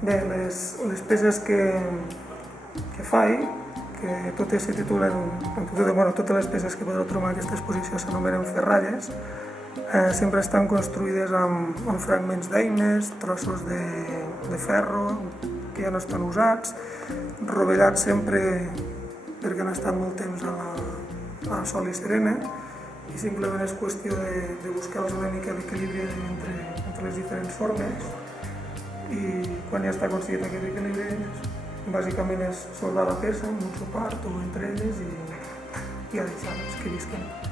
Bé, les peces que faig, que totes se titulen, totes les peces que podreu trobar en aquesta exposició s'anomenen ferralles, sempre estan construïdes amb fragments d'eines, trossos de ferro que ja no estan usats, rovellats sempre perquè han estat molt temps a sol i serena, i simplement és qüestió de buscar una mica l'equilibri entre les diferents formes, i quan ja està aconseguit aquest equilibri, bàsicament és soldar la peça amb un suport o entre elles i a deixar-les que visquen.